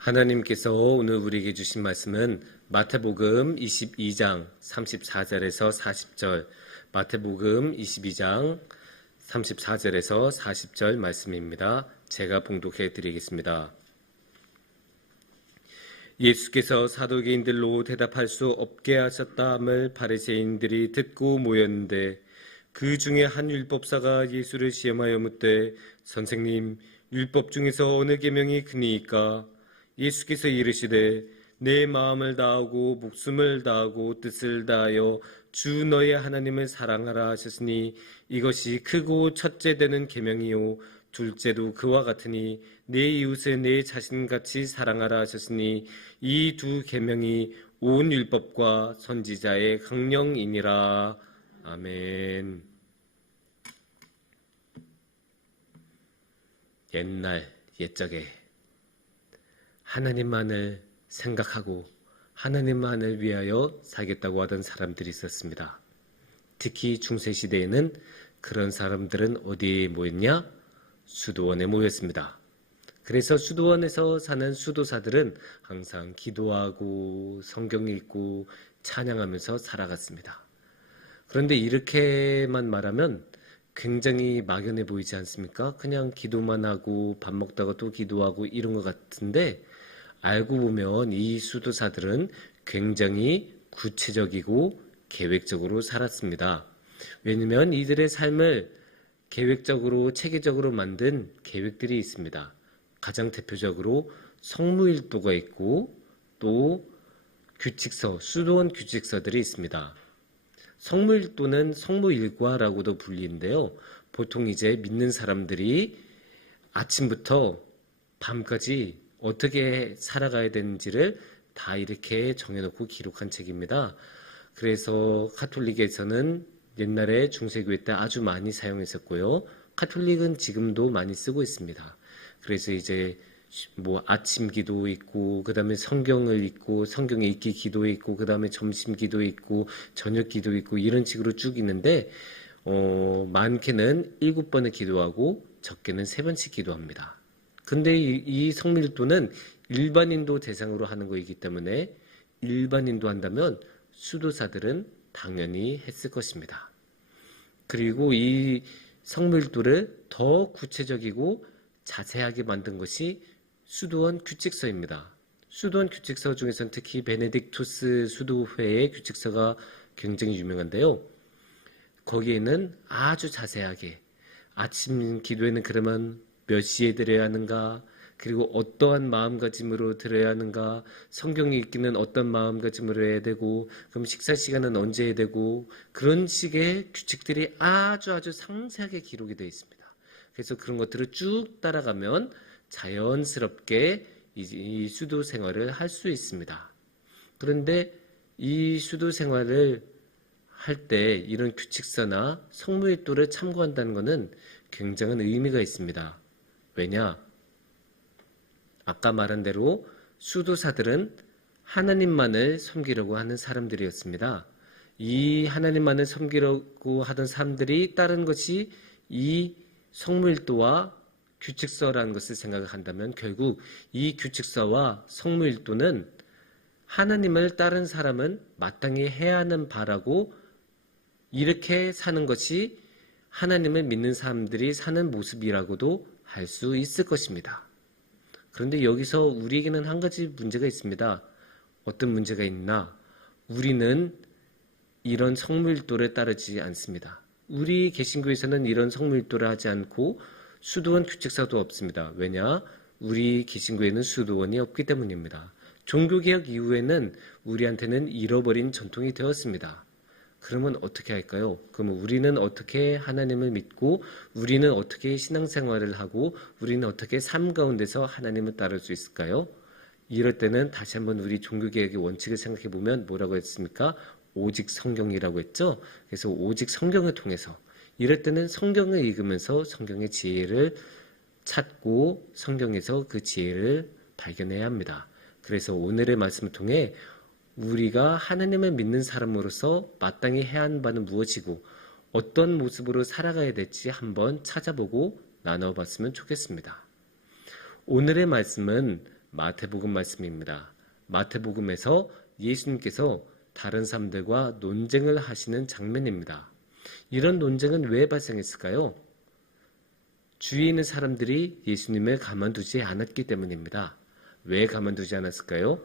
하나님께서 오늘 우리에게 주신 말씀은 마태복음 22장 34절에서 40절, 마태복음 22장 34절에서 40절 말씀입니다. 제가 봉독해 드리겠습니다. 예수께서 사도계인들로 대답할 수 없게 하셨다함을 바리새인들이 듣고 모였는데 그 중에 한 율법사가 예수를 시험하여 묻되 선생님, 율법 중에서 어느 계명이 크니이까? 예수께서 이르시되 내 마음을 다하고 목숨을 다하고 뜻을 다하여 주 너의 하나님을 사랑하라 하셨으니 이것이 크고 첫째 되는 계명이요 둘째도 그와 같으니 내 이웃을 내 자신같이 사랑하라 하셨으니 이 두 계명이 온 율법과 선지자의 강령이니라. 아멘. 옛적에 하나님만을 생각하고 하나님만을 위하여 살겠다고 하던 사람들이 있었습니다. 특히 중세시대에는 그런 사람들은 어디에 모였냐? 수도원에 모였습니다. 그래서 수도원에서 사는 수도사들은 항상 기도하고 성경 읽고 찬양하면서 살아갔습니다. 그런데 이렇게만 말하면 굉장히 막연해 보이지 않습니까? 그냥 기도만 하고 밥 먹다가 또 기도하고 이런 것 같은데 알고 보면 이 수도사들은 굉장히 구체적이고 계획적으로 살았습니다. 왜냐하면 이들의 삶을 계획적으로 체계적으로 만든 계획들이 있습니다. 가장 대표적으로 성무일도가 있고 또 규칙서, 수도원 규칙서들이 있습니다. 성무일도는 성무일과라고도 불리는데요. 보통 이제 믿는 사람들이 아침부터 밤까지 어떻게 살아가야 되는지를 다 이렇게 정해놓고 기록한 책입니다. 그래서 카톨릭에서는 옛날에 중세교회 때 아주 많이 사용했었고요. 카톨릭은 지금도 많이 쓰고 있습니다. 그래서 이제 아침 기도 있고 그 다음에 성경을 읽고 성경 읽기 기도 있고 그 다음에 점심 기도 있고 저녁 기도 있고 이런 식으로 쭉 있는데 많게는 7번을 기도하고 적게는 3번씩 기도합니다. 근데 이 성밀도는 일반인도 대상으로 하는 거이기 때문에 일반인도 한다면 수도사들은 당연히 했을 것입니다. 그리고 이 성밀도를 더 구체적이고 자세하게 만든 것이 수도원 규칙서입니다. 수도원 규칙서 중에서는 특히 베네딕투스 수도회의 규칙서가 굉장히 유명한데요. 거기에는 아주 자세하게 아침 기도에는 그러면 몇 시에 드려야 하는가, 그리고 어떠한 마음가짐으로 드려야 하는가, 성경 읽기는 어떤 마음가짐으로 해야 되고, 그럼 식사 시간은 언제 해야 되고, 그런 식의 규칙들이 아주 상세하게 기록이 되어 있습니다. 그래서 그런 것들을 쭉 따라가면 자연스럽게 이 수도 생활을 할 수 있습니다. 그런데 이 수도 생활을 할 때 이런 규칙서나 성무일도를 참고한다는 것은 굉장한 의미가 있습니다. 왜냐? 아까 말한 대로 수도사들은 하나님만을 섬기려고 하는 사람들이었습니다. 이 하나님만을 섬기려고 하던 사람들이 따른 것이 이 성무일도와 규칙서라는 것을 생각한다면 결국 이 규칙서와 성무일도는 하나님을 따른 사람은 마땅히 해야 하는 바라고 이렇게 사는 것이 하나님을 믿는 사람들이 사는 모습이라고도 할 수 있을 것입니다. 그런데 여기서 우리에게는 한 가지 문제가 있습니다. 어떤 문제가 있나? 우리는 이런 성무일도를 따르지 않습니다. 우리 개신교에서는 이런 성무일도를 하지 않고 수도원 규칙서도 없습니다. 왜냐? 우리 개신교에는 수도원이 없기 때문입니다. 종교개혁 이후에는 우리한테는 잃어버린 전통이 되었습니다. 그러면 어떻게 할까요? 그러면 우리는 어떻게 하나님을 믿고 우리는 어떻게 신앙생활을 하고 우리는 어떻게 삶 가운데서 하나님을 따를 수 있을까요? 이럴 때는 다시 한번 우리 종교개혁의 원칙을 생각해 보면 뭐라고 했습니까? 오직 성경이라고 했죠? 그래서 오직 성경을 통해서 이럴 때는 성경을 읽으면서 성경의 지혜를 찾고 성경에서 그 지혜를 발견해야 합니다. 그래서 오늘의 말씀을 통해 우리가 하나님을 믿는 사람으로서 마땅히 해야 하는 바는 무엇이고 어떤 모습으로 살아가야 될지 한번 찾아보고 나눠봤으면 좋겠습니다. 오늘의 말씀은 마태복음 말씀입니다. 마태복음에서 예수님께서 다른 사람들과 논쟁을 하시는 장면입니다. 이런 논쟁은 왜 발생했을까요? 주위에 있는 사람들이 예수님을 가만두지 않았기 때문입니다. 왜 가만두지 않았을까요?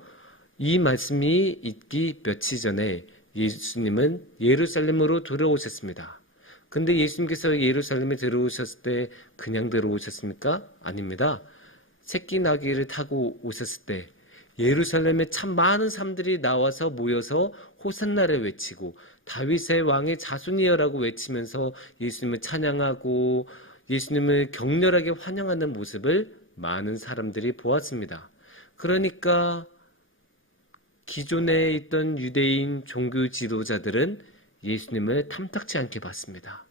이 말씀이 있기 며칠 전에 예수님은 예루살렘으로 들어오셨습니다. 근데 예수님께서 예루살렘에 들어오셨을 때 그냥 들어오셨습니까? 아닙니다. 새끼 나귀를 타고 오셨을 때 예루살렘에 참 많은 사람들이 나와서 모여서 호산나를 외치고 다윗의 왕의 자손이여라고 외치면서 예수님을 찬양하고 예수님을 격렬하게 환영하는 모습을 많은 사람들이 보았습니다. 그러니까 기존에 있던 유대인 종교 지도자들은 예수님을 탐탁치 않게 봤습니다.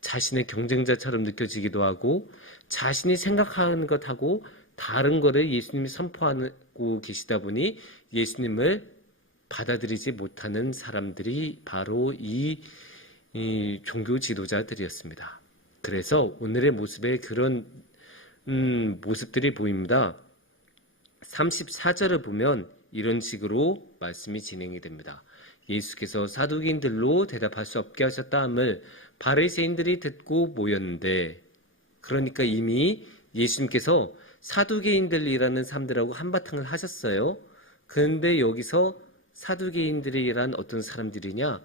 자신의 경쟁자처럼 느껴지기도 하고 자신이 생각하는 것하고 다른 거를 예수님이 선포하고 계시다 보니 예수님을 받아들이지 못하는 사람들이 바로 이 종교 지도자들이었습니다. 그래서 오늘의 모습에 그런 모습들이 보입니다. 34절을 보면 이런 식으로 말씀이 진행이 됩니다. 예수께서 사두개인들로 대답할 수 없게 하셨다 함을 바리새인들이 듣고 모였는데, 그러니까 이미 예수님께서 사두개인들이라는 사람들하고 한바탕을 하셨어요. 그런데 여기서 사두개인들이란 어떤 사람들이냐?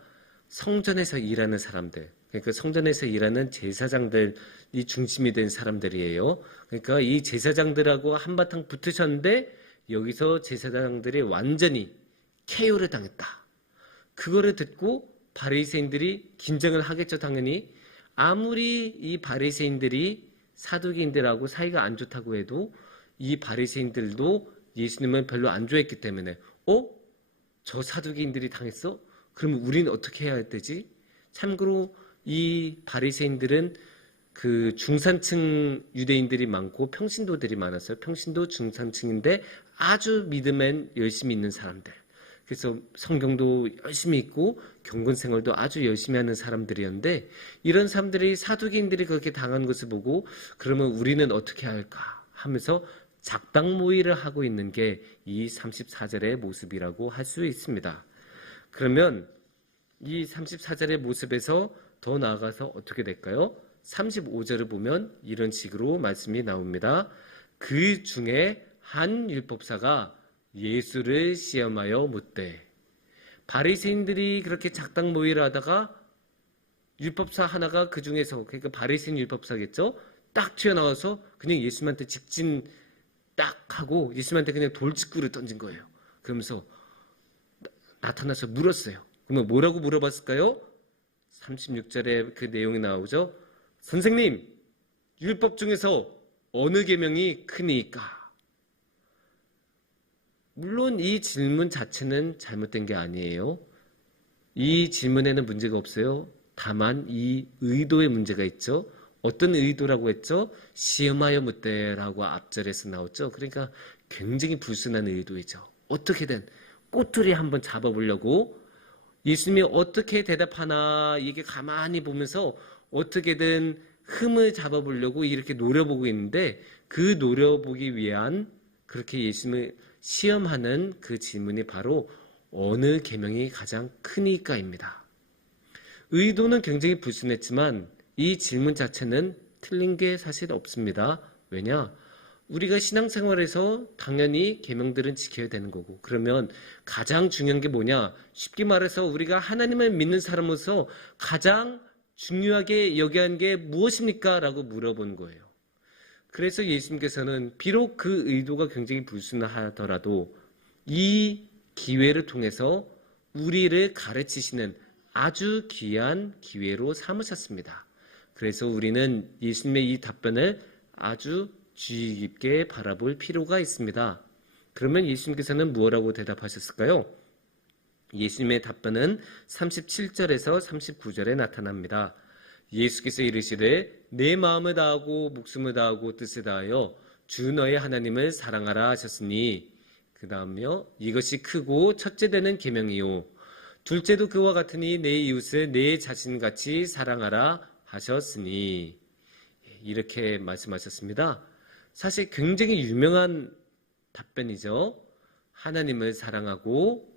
성전에서 일하는 사람들, 그러니까 성전에서 일하는 제사장들이 중심이 된 사람들이에요. 그러니까 이 제사장들하고 한바탕 붙으셨는데 여기서 제사장들이 완전히 KO를 당했다. 그거를 듣고 바리새인들이 긴장을 하겠죠, 당연히. 아무리 이 바리새인들이 사두개인들하고 사이가 안 좋다고 해도 이 바리새인들도 예수님을 별로 안 좋아했기 때문에 저 사두개인들이 당했어? 그러면 우리는 어떻게 해야 되지? 참고로 이 바리새인들은 그 중산층 유대인들이 많고 평신도들이 많았어요. 평신도 중산층인데 아주 믿음엔 열심히 있는 사람들. 그래서 성경도 열심히 읽고 경건생활도 아주 열심히 하는 사람들이었는데 이런 사람들이 사두개인들이 그렇게 당한 것을 보고 그러면 우리는 어떻게 할까 하면서 작당 모의를 하고 있는 게 이 34절의 모습이라고 할 수 있습니다. 그러면 이 34절의 모습에서 더 나아가서 어떻게 될까요? 35절을 보면 이런 식으로 말씀이 나옵니다. 그 중에 한 율법사가 예수를 시험하여 묻되, 바리새인들이 그렇게 작당 모의를 하다가 율법사 하나가 그 중에서, 그러니까 바리새인 율법사겠죠? 딱 튀어나와서 그냥 예수님한테 직진 딱 하고 예수님한테 그냥 돌직구를 던진 거예요. 그러면서 나타나서 물었어요. 그러면 뭐라고 물어봤을까요? 36절에 그 내용이 나오죠. 선생님, 율법 중에서 어느 계명이 크니까? 물론 이 질문 자체는 잘못된 게 아니에요. 이 질문에는 문제가 없어요. 다만 이 의도에 문제가 있죠. 어떤 의도라고 했죠? 시험하여 묻되라고 앞절에서 나왔죠. 그러니까 굉장히 불순한 의도이죠. 어떻게든 꼬투리 한번 잡아보려고 예수님이 어떻게 대답하나 이게 가만히 보면서 어떻게든 흠을 잡아보려고 이렇게 노려보고 있는데 그 노려보기 위한 그렇게 예수님을 시험하는 그 질문이 바로 어느 계명이 가장 크니까입니다. 의도는 굉장히 불순했지만 이 질문 자체는 틀린 게 사실 없습니다. 왜냐? 우리가 신앙생활에서 당연히 계명들은 지켜야 되는 거고 그러면 가장 중요한 게 뭐냐? 쉽게 말해서 우리가 하나님을 믿는 사람으로서 가장 중요하게 여겨야 하는 게 무엇입니까? 라고 물어본 거예요. 그래서 예수님께서는 비록 그 의도가 굉장히 불순하더라도 이 기회를 통해서 우리를 가르치시는 아주 귀한 기회로 삼으셨습니다. 그래서 우리는 예수님의 이 답변을 아주 주의 깊게 바라볼 필요가 있습니다. 그러면 예수님께서는 무엇라고 대답하셨을까요? 예수님의 답변은 37절에서 39절에 나타납니다. 예수께서 이르시되 내 마음을 다하고 목숨을 다하고 뜻을 다하여 주 너의 하나님을 사랑하라 하셨으니 그 다음요 이것이 크고 첫째 되는 계명이요 둘째도 그와 같으니 내 이웃을 내 자신같이 사랑하라 하셨으니 이렇게 말씀하셨습니다. 사실 굉장히 유명한 답변이죠. 하나님을 사랑하고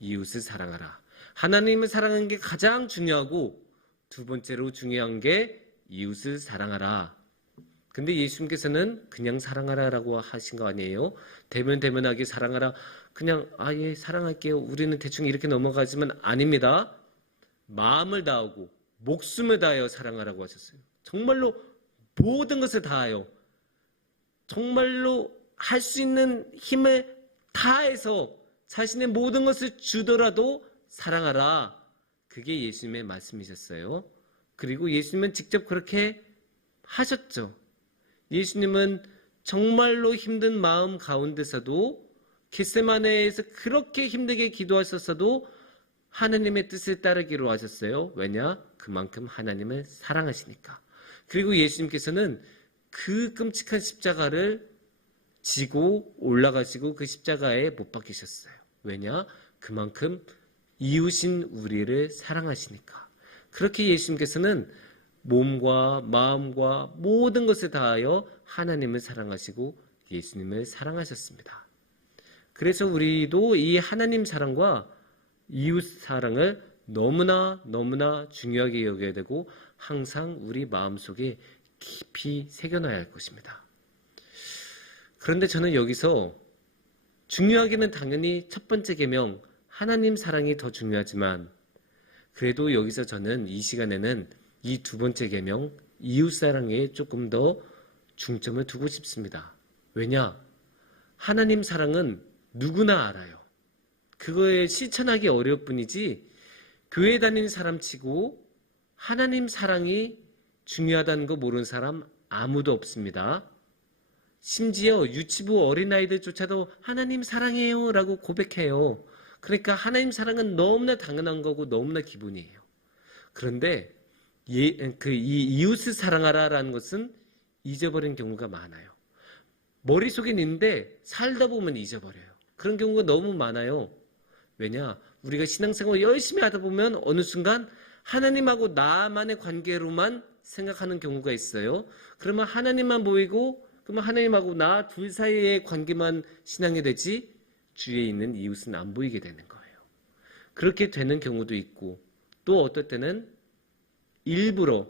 이웃을 사랑하라. 하나님을 사랑하는 게 가장 중요하고 두 번째로 중요한 게 이웃을 사랑하라. 근데 예수님께서는 그냥 사랑하라라고 하신 거 아니에요? 대면대면하게 사랑하라. 그냥 예 사랑할게요. 우리는 대충 이렇게 넘어가지만 아닙니다. 마음을 다하고 목숨을 다하여 사랑하라고 하셨어요. 정말로 모든 것을 다하여 정말로 할 수 있는 힘을 다해서 자신의 모든 것을 주더라도 사랑하라. 그게 예수님의 말씀이셨어요. 그리고 예수님은 직접 그렇게 하셨죠. 예수님은 정말로 힘든 마음 가운데서도 겟세마네에서 그렇게 힘들게 기도하셨어도 하나님의 뜻을 따르기로 하셨어요. 왜냐? 그만큼 하나님을 사랑하시니까. 그리고 예수님께서는 그 끔찍한 십자가를 지고 올라가시고 그 십자가에 못 박히셨어요. 왜냐? 그만큼 이웃인 우리를 사랑하시니까. 그렇게 예수님께서는 몸과 마음과 모든 것을 다하여 하나님을 사랑하시고 예수님을 사랑하셨습니다. 그래서 우리도 이 하나님 사랑과 이웃 사랑을 너무나 중요하게 여겨야 되고 항상 우리 마음속에 깊이 새겨놔야 할 것입니다. 그런데 저는 여기서 중요하기는 당연히 첫 번째 계명 하나님 사랑이 더 중요하지만 그래도 여기서 저는 이 시간에는 이 두 번째 계명 이웃 사랑에 조금 더 중점을 두고 싶습니다. 왜냐? 하나님 사랑은 누구나 알아요. 그거에 실천하기 어려울 뿐이지 교회 다니는 사람 치고 하나님 사랑이 중요하다는 거 모르는 사람 아무도 없습니다. 심지어 유치부 어린아이들조차도 하나님 사랑해요 라고 고백해요. 그러니까 하나님 사랑은 너무나 당연한 거고 너무나 기본이에요. 그런데 이 이웃을 사랑하라 라는 것은 잊어버린 경우가 많아요. 머릿속엔 있는데 살다 보면 잊어버려요. 그런 경우가 너무 많아요. 왜냐? 우리가 신앙생활 열심히 하다 보면 어느 순간 하나님하고 나만의 관계로만 생각하는 경우가 있어요. 그러면 하나님만 보이고 그러면 하나님하고 나 둘 사이의 관계만 신앙이 되지 주위에 있는 이웃은 안 보이게 되는 거예요. 그렇게 되는 경우도 있고 또 어떨 때는 일부러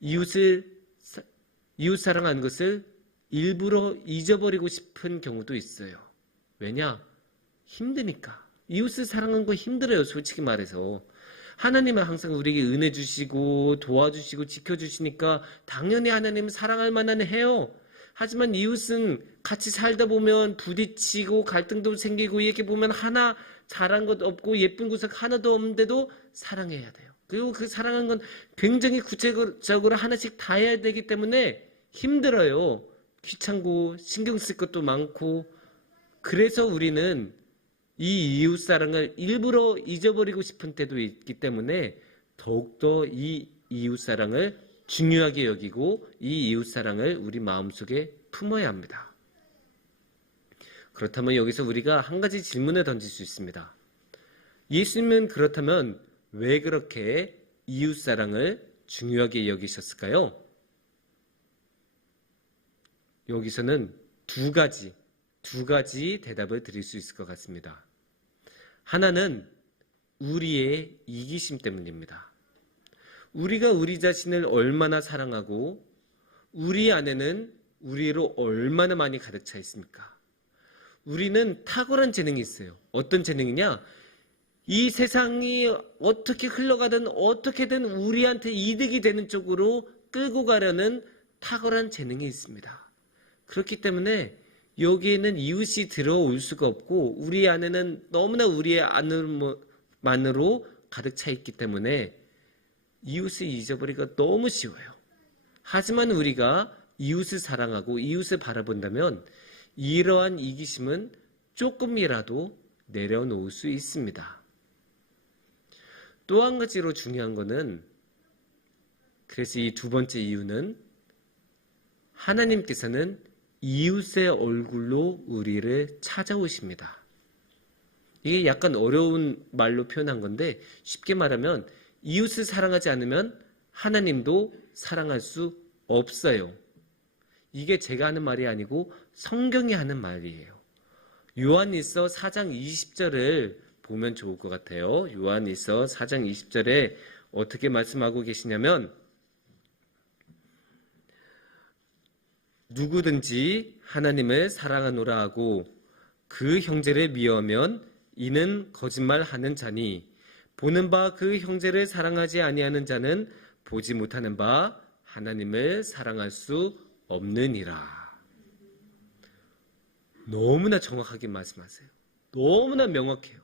이웃 사랑하는 것을 일부러 잊어버리고 싶은 경우도 있어요. 왜냐? 힘드니까. 이웃을 사랑하는 거 힘들어요. 솔직히 말해서. 하나님은 항상 우리에게 은혜 주시고 도와주시고 지켜주시니까 당연히 하나님은 사랑할 만한 해요. 하지만 이웃은 같이 살다 보면 부딪히고 갈등도 생기고 이렇게 보면 하나 잘한 것 없고 예쁜 구석 하나도 없는데도 사랑해야 돼요. 그리고 그 사랑한 건 굉장히 구체적으로 하나씩 다 해야 되기 때문에 힘들어요. 귀찮고 신경 쓸 것도 많고. 그래서 우리는 이 이웃 사랑을 일부러 잊어버리고 싶은 때도 있기 때문에 더욱더 이 이웃 사랑을 중요하게 여기고 이 이웃 사랑을 우리 마음속에 품어야 합니다. 그렇다면 여기서 우리가 한 가지 질문을 던질 수 있습니다. 예수님은 그렇다면 왜 그렇게 이웃 사랑을 중요하게 여기셨을까요? 여기서는 두 가지 대답을 드릴 수 있을 것 같습니다. 하나는 우리의 이기심 때문입니다. 우리가 우리 자신을 얼마나 사랑하고 우리 안에는 우리로 얼마나 많이 가득 차 있습니까? 우리는 탁월한 재능이 있어요. 어떤 재능이냐? 이 세상이 어떻게 흘러가든 어떻게든 우리한테 이득이 되는 쪽으로 끌고 가려는 탁월한 재능이 있습니다. 그렇기 때문에 여기에는 이웃이 들어올 수가 없고 우리 안에는 너무나 우리의 안으로만으로 가득 차 있기 때문에 이웃을 잊어버리기가 너무 쉬워요. 하지만 우리가 이웃을 사랑하고 이웃을 바라본다면 이러한 이기심은 조금이라도 내려놓을 수 있습니다. 또 한 가지로 중요한 것은 그래서 이 두 번째 이유는 하나님께서는 이웃의 얼굴로 우리를 찾아오십니다. 이게 약간 어려운 말로 표현한 건데 쉽게 말하면 이웃을 사랑하지 않으면 하나님도 사랑할 수 없어요. 이게 제가 하는 말이 아니고 성경이 하는 말이에요. 요한일서 4장 20절을 보면 좋을 것 같아요. 요한일서 4장 20절에 어떻게 말씀하고 계시냐면 누구든지 하나님을 사랑하노라 하고 그 형제를 미워하면 이는 거짓말하는 자니 보는 바 그 형제를 사랑하지 아니하는 자는 보지 못하는 바 하나님을 사랑할 수 없느니라. 너무나 정확하게 말씀하세요. 너무나 명확해요.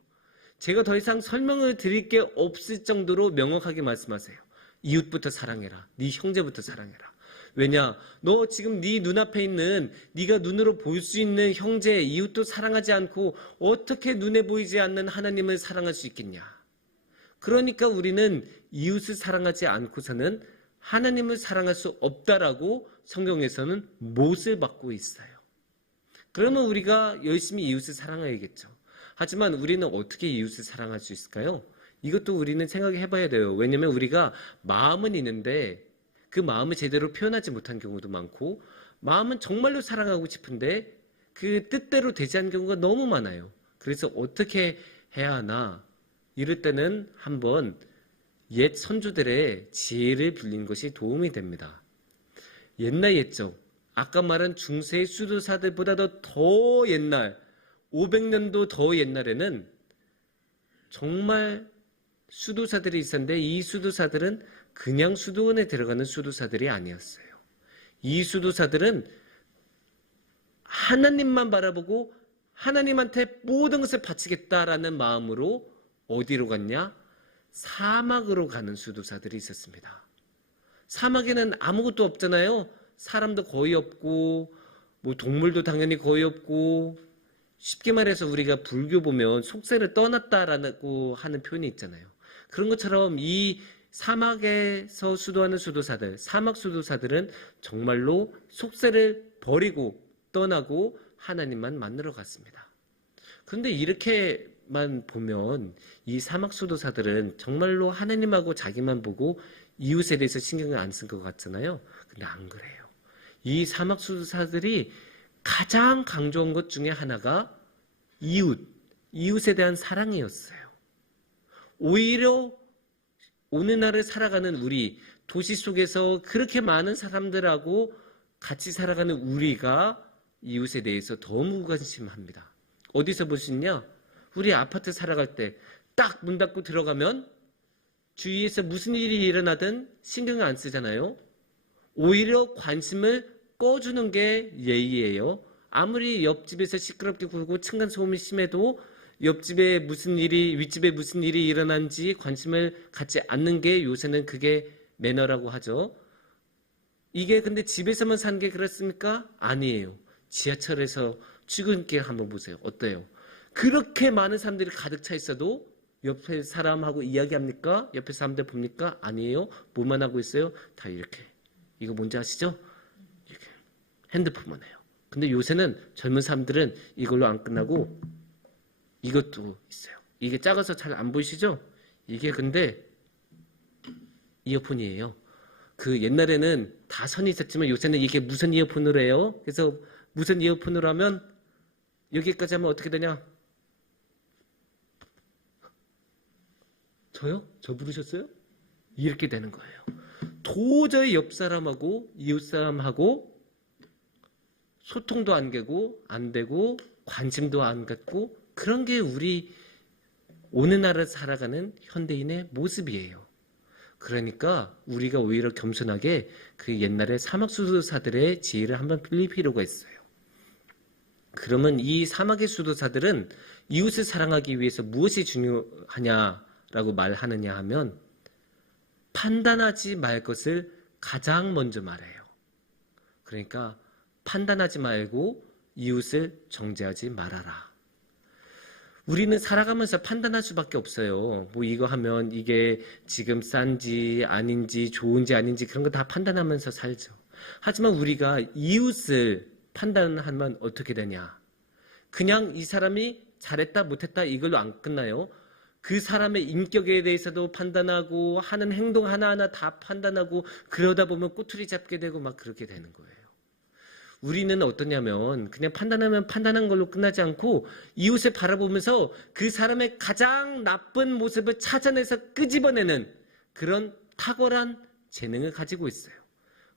제가 더 이상 설명을 드릴 게 없을 정도로 명확하게 말씀하세요. 이웃부터 사랑해라. 네 형제부터 사랑해라. 왜냐? 너 지금 네 눈앞에 있는 네가 눈으로 볼 수 있는 형제, 이웃도 사랑하지 않고 어떻게 눈에 보이지 않는 하나님을 사랑할 수 있겠냐? 그러니까 우리는 이웃을 사랑하지 않고서는 하나님을 사랑할 수 없다라고 성경에서는 못을 받고 있어요. 그러면 우리가 열심히 이웃을 사랑해야겠죠. 하지만 우리는 어떻게 이웃을 사랑할 수 있을까요? 이것도 우리는 생각해 봐야 돼요. 왜냐하면 우리가 마음은 있는데 그 마음을 제대로 표현하지 못한 경우도 많고 마음은 정말로 사랑하고 싶은데 그 뜻대로 되지 않는 경우가 너무 많아요. 그래서 어떻게 해야 하나? 이럴 때는 한번 옛 선조들의 지혜를 빌린 것이 도움이 됩니다. 옛날 옛적, 아까 말한 중세의 수도사들보다도 더 옛날, 500년도 더 옛날에는 정말 수도사들이 있었는데 이 수도사들은 그냥 수도원에 들어가는 수도사들이 아니었어요. 이 수도사들은 하나님만 바라보고 하나님한테 모든 것을 바치겠다라는 마음으로 어디로 갔냐? 사막으로 가는 수도사들이 있었습니다. 사막에는 아무것도 없잖아요. 사람도 거의 없고 뭐 동물도 당연히 거의 없고 쉽게 말해서 우리가 불교 보면 속세를 떠났다라고 하는 표현이 있잖아요. 그런 것처럼 이 사막에서 수도하는 수도사들, 사막 수도사들은 정말로 속세를 버리고 떠나고 하나님만 만나러 갔습니다. 그런데 이렇게만 보면 이 사막 수도사들은 정말로 하나님하고 자기만 보고 이웃에 대해서 신경을 안 쓴 것 같잖아요. 근데 안 그래요. 이 사막 수도사들이 가장 강조한 것 중에 하나가 이웃에 대한 사랑이었어요. 오히려 오늘날을 살아가는 우리, 도시 속에서 그렇게 많은 사람들하고 같이 살아가는 우리가 이웃에 대해서 더 무관심합니다. 어디서 볼 수 있냐? 우리 아파트 살아갈 때 딱 문 닫고 들어가면 주위에서 무슨 일이 일어나든 신경을 안 쓰잖아요. 오히려 관심을 꺼주는 게 예의예요. 아무리 옆집에서 시끄럽게 굴고 층간소음이 심해도 옆집에 무슨 일이, 윗집에 무슨 일이 일어난지 관심을 갖지 않는 게 요새는 그게 매너라고 하죠. 이게 근데 집에서만 사는 게 그렇습니까? 아니에요. 지하철에서 출근길 한번 보세요. 어때요? 그렇게 많은 사람들이 가득 차 있어도 옆에 사람하고 이야기합니까? 옆에 사람들 봅니까? 아니에요. 뭐만 하고 있어요? 다 이렇게. 이거 뭔지 아시죠? 이렇게 핸드폰만 해요. 근데 요새는 젊은 사람들은 이걸로 안 끝나고 이것도 있어요. 이게 작아서 잘 안 보이시죠? 이게 근데 이어폰이에요. 그 옛날에는 다 선이 있었지만 요새는 이게 무선 이어폰으로 해요. 그래서 무선 이어폰으로 하면 여기까지 하면 어떻게 되냐? 저요? 저 부르셨어요? 이렇게 되는 거예요. 도저히 옆 사람하고 이웃 사람하고 소통도 안 되고 관심도 안 갖고 그런 게 우리 오늘날을 살아가는 현대인의 모습이에요. 그러니까 우리가 오히려 겸손하게 그 옛날의 사막수도사들의 지혜를 한번 빌릴 필요가 있어요. 그러면 이 사막의 수도사들은 이웃을 사랑하기 위해서 무엇이 중요하냐라고 말하느냐 하면 판단하지 말 것을 가장 먼저 말해요. 그러니까 판단하지 말고 이웃을 정죄하지 말아라. 우리는 살아가면서 판단할 수밖에 없어요. 뭐 이거 하면 이게 지금 싼지 아닌지 좋은지 아닌지 그런 거 다 판단하면서 살죠. 하지만 우리가 이웃을 판단하면 어떻게 되냐? 그냥 이 사람이 잘했다 못했다 이걸로 안 끝나요. 그 사람의 인격에 대해서도 판단하고 하는 행동 하나하나 다 판단하고 그러다 보면 꼬투리 잡게 되고 막 그렇게 되는 거예요. 우리는 어떠냐면 그냥 판단하면 판단한 걸로 끝나지 않고 이웃을 바라보면서 그 사람의 가장 나쁜 모습을 찾아내서 끄집어내는 그런 탁월한 재능을 가지고 있어요.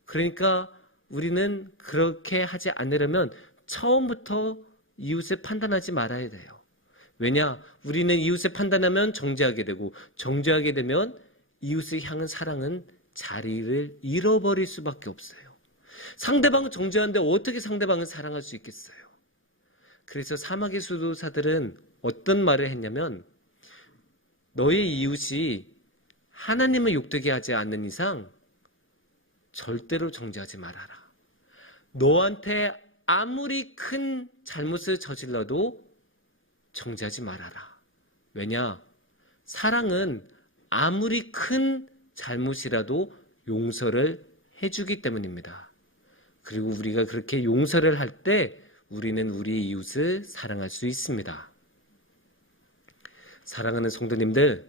그러니까 우리는 그렇게 하지 않으려면 처음부터 이웃을 판단하지 말아야 돼요. 왜냐? 우리는 이웃을 판단하면 정죄하게 되고 정죄하게 되면 이웃을 향한 사랑은 자리를 잃어버릴 수밖에 없어요. 상대방은 정죄하는데 어떻게 상대방을 사랑할 수 있겠어요? 그래서 사마귀 수도사들은 어떤 말을 했냐면 너의 이웃이 하나님을 욕되게 하지 않는 이상 절대로 정죄하지 말아라. 너한테 아무리 큰 잘못을 저질러도 정죄하지 말아라. 왜냐? 사랑은 아무리 큰 잘못이라도 용서를 해주기 때문입니다. 그리고 우리가 그렇게 용서를 할 때 우리는 우리 이웃을 사랑할 수 있습니다. 사랑하는 성도님들,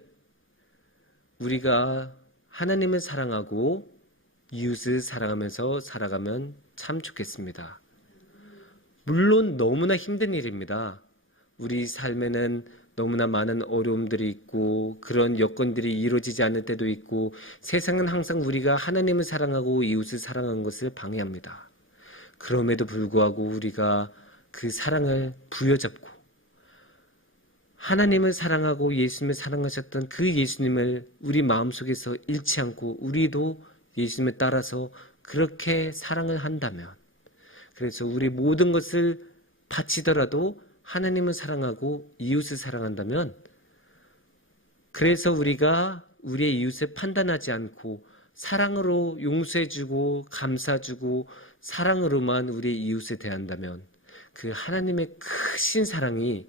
우리가 하나님을 사랑하고 이웃을 사랑하면서 살아가면 참 좋겠습니다. 물론 너무나 힘든 일입니다. 우리 삶에는 너무나 많은 어려움들이 있고 그런 여건들이 이루어지지 않을 때도 있고 세상은 항상 우리가 하나님을 사랑하고 이웃을 사랑하는 것을 방해합니다. 그럼에도 불구하고 우리가 그 사랑을 부여잡고 하나님을 사랑하고 예수님을 사랑하셨던 그 예수님을 우리 마음속에서 잃지 않고 우리도 예수님을 따라서 그렇게 사랑을 한다면, 그래서 우리 모든 것을 바치더라도 하나님을 사랑하고 이웃을 사랑한다면, 그래서 우리가 우리의 이웃을 판단하지 않고 사랑으로 용서해주고 감싸주고 사랑으로만 우리의 이웃을 대한다면 그 하나님의 크신 사랑이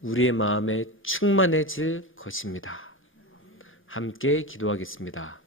우리의 마음에 충만해질 것입니다. 함께 기도하겠습니다.